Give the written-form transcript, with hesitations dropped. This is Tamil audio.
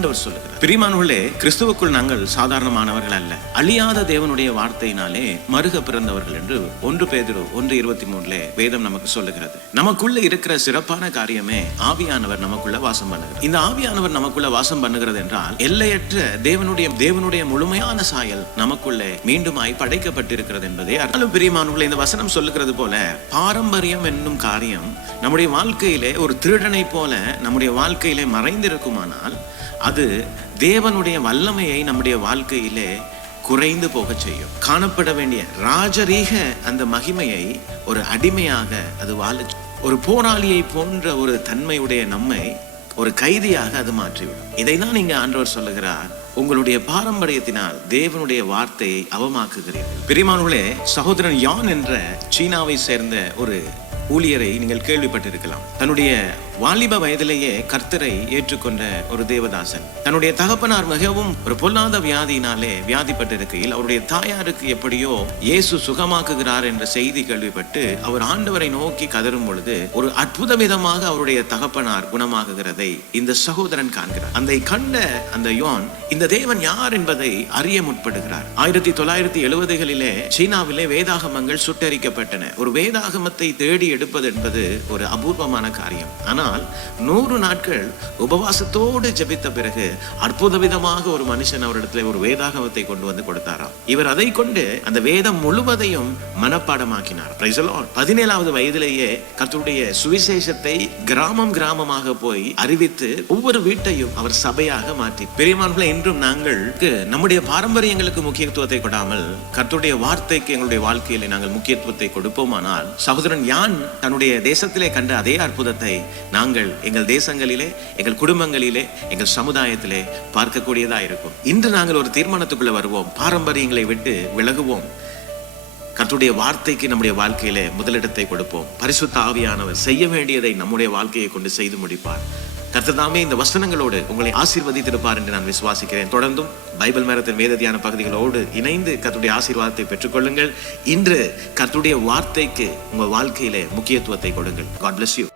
ஆண்டவர் சொல்லுகிறார். பிரியமானவர்களே, கிறிஸ்துவுக்குள் நாங்கள் சாதாரணமானவர்கள் அல்ல, அழியாத தேவனுடைய வார்த்தையினாலே மறுக பிறந்தவர்கள் என்று 1 பேதுரு 1:23 வேதம் நமக்கு சொல்லுகிறது. நமக்குள்ள இருக்கிற சிறப்பான காரியமே ஆவியானவர் நமக்குள்ள வாசம் பண்ணுகிறது. இந்த ஆவியானவர் நமக்குள்ள வாசம் பண்ணுகிறது என்றால் எல்லையற்ற தேவனுடைய முழுமையான சாயல் நமக்குள்ளே மீண்டுமாய் படைக்கப்பட்டிருக்கிறது என்பதே அர்த்தம். பிரியமானவர்களே, இந்த வசனம் சொல்லுகிறது போல பாரம்பரியம் என்னும் காரியம் நம்முடைய வாழ்க்கையிலே ஒரு திருடனை போல நம்முடைய வாழ்க்கையிலே மறைந்திருக்குமானால் அது தேவனுடைய வல்லமையை நம்முடைய வாழ்க்கையிலே குறைந்து போக செய்யும். காணப்பட வேண்டிய ராஜரீக அந்த மகிமையை ஒரு அடிமையாக அது வாழ, ஒரு போராளியை போன்ற ஒரு தன்மையுடைய நம்மை ஒரு கைதியாக அது மாற்றிவிடும். இதைதான் இங்க ஆண்டவர் சொல்லுகிறார், உங்களுடைய பாரம்பரியத்தினால் தேவனுடைய வார்த்தையை அவமாக்குகிறீர்கள். பிரியமானவர்களே, சகோதரன் யான் என்ற சீனாவை சேர்ந்த ஒரு ஊழியரை நீங்கள் கேள்விப்பட்டிருக்கலாம். தன்னுடைய வாலிப வயதிலேயே கர்த்தரை ஏற்றுக்கொண்ட ஒரு தேவதாசன். தன்னுடைய தகப்பனார் மிகவும் ஒரு பொல்லாத வியாதியினாலே வியாதிப்பட்டிருக்கையில் அவருடைய தாயாருக்கு எப்படியோ இயேசு சுகமாக்குகிறார் என்ற செய்தி கேள்விப்பட்டு அவர் ஆண்டவரை நோக்கி கதரும் பொழுது ஒரு அற்புத விதமாக அவருடைய தகப்பனார் குணமாகுகிறதை இந்த சகோதரன் காண்கிறார். அந்த கண்ட அந்த யோன் இந்த தேவன் யார் என்பதை அறிய முற்படுகிறார். 1970களிலே சீனாவிலே வேதாகமங்கள் சுட்டரிக்கப்பட்டன. ஒரு வேதாகமத்தை தேடி எடுப்பது என்பது ஒரு அபூர்வமான காரியம். ஆனால் 100 நாட்கள் உபவாசத்தோடு ஜெபித்த பிறகு அற்புத விதமாக ஒரு மனுஷன் அவரிடத்துல ஒரு வேதாகமத்தை கொண்டு வந்து கொடுத்தாராம். இவர் அதை கொண்டு அந்த வேதம் முழுவதையும் மனப்பாடமாக்கினார். 17வது வயதிலேயே கர்த்தருடைய சுவிசேஷத்தை கிராமமாக போய் அறிவித்து ஒவ்வொரு வீட்டையும் அவர் சபையாக மாற்றி. பிரியமானவர்களே, இன்றும் நாங்கள் நம்முடைய பாரம்பரியங்களுக்கு முக்கியத்துவத்தை கொடாமல் கர்த்தருடைய வார்த்தைக்கு எங்களுடைய வாழ்க்கையிலே நாங்கள் முக்கியத்துவத்தை கொடுப்போமானால் சகோதரன் யான் தன்னுடைய தேசத்திலே கண்ட அதே அற்புதத்தை நாங்கள் எங்கள் தேசங்களிலே, எங்கள் குடும்பங்களிலே, எங்கள் சமுதாயத்திலே பார்க்கக்கூடியதா இருக்கும். இன்று நாங்கள் ஒரு தீர்மானத்துக்குள்ள வருவோம், பாரம்பரியங்களை விட்டு விலகுவோம், கர்த்தருடைய வார்த்தைக்கு நம்முடைய வாழ்க்கையிலே முதலிடத்தை கொடுப்போம். பரிசுத்த ஆவியானவர் செய்ய வேண்டியதை நம்முடைய வாழ்க்கையை கொண்டு செய்து முடிப்பார். கர்த்தர் தாமே இந்த வசனங்களோடு உங்களை ஆசீர்வதித்திருப்பார் என்று நான் விசுவாசிக்கிறேன். தொடர்ந்தும் பைபிள் மேரத்தின் வேத தியான பகுதிகளோடு இணைந்து கர்த்தருடைய ஆசீர்வாதத்தை பெற்றுக்கொள்ளுங்கள். இன்று கர்த்தருடைய வார்த்தைக்கு உங்கள் வாழ்க்கையிலே முக்கியத்துவத்தை கொடுங்கள். God bless you.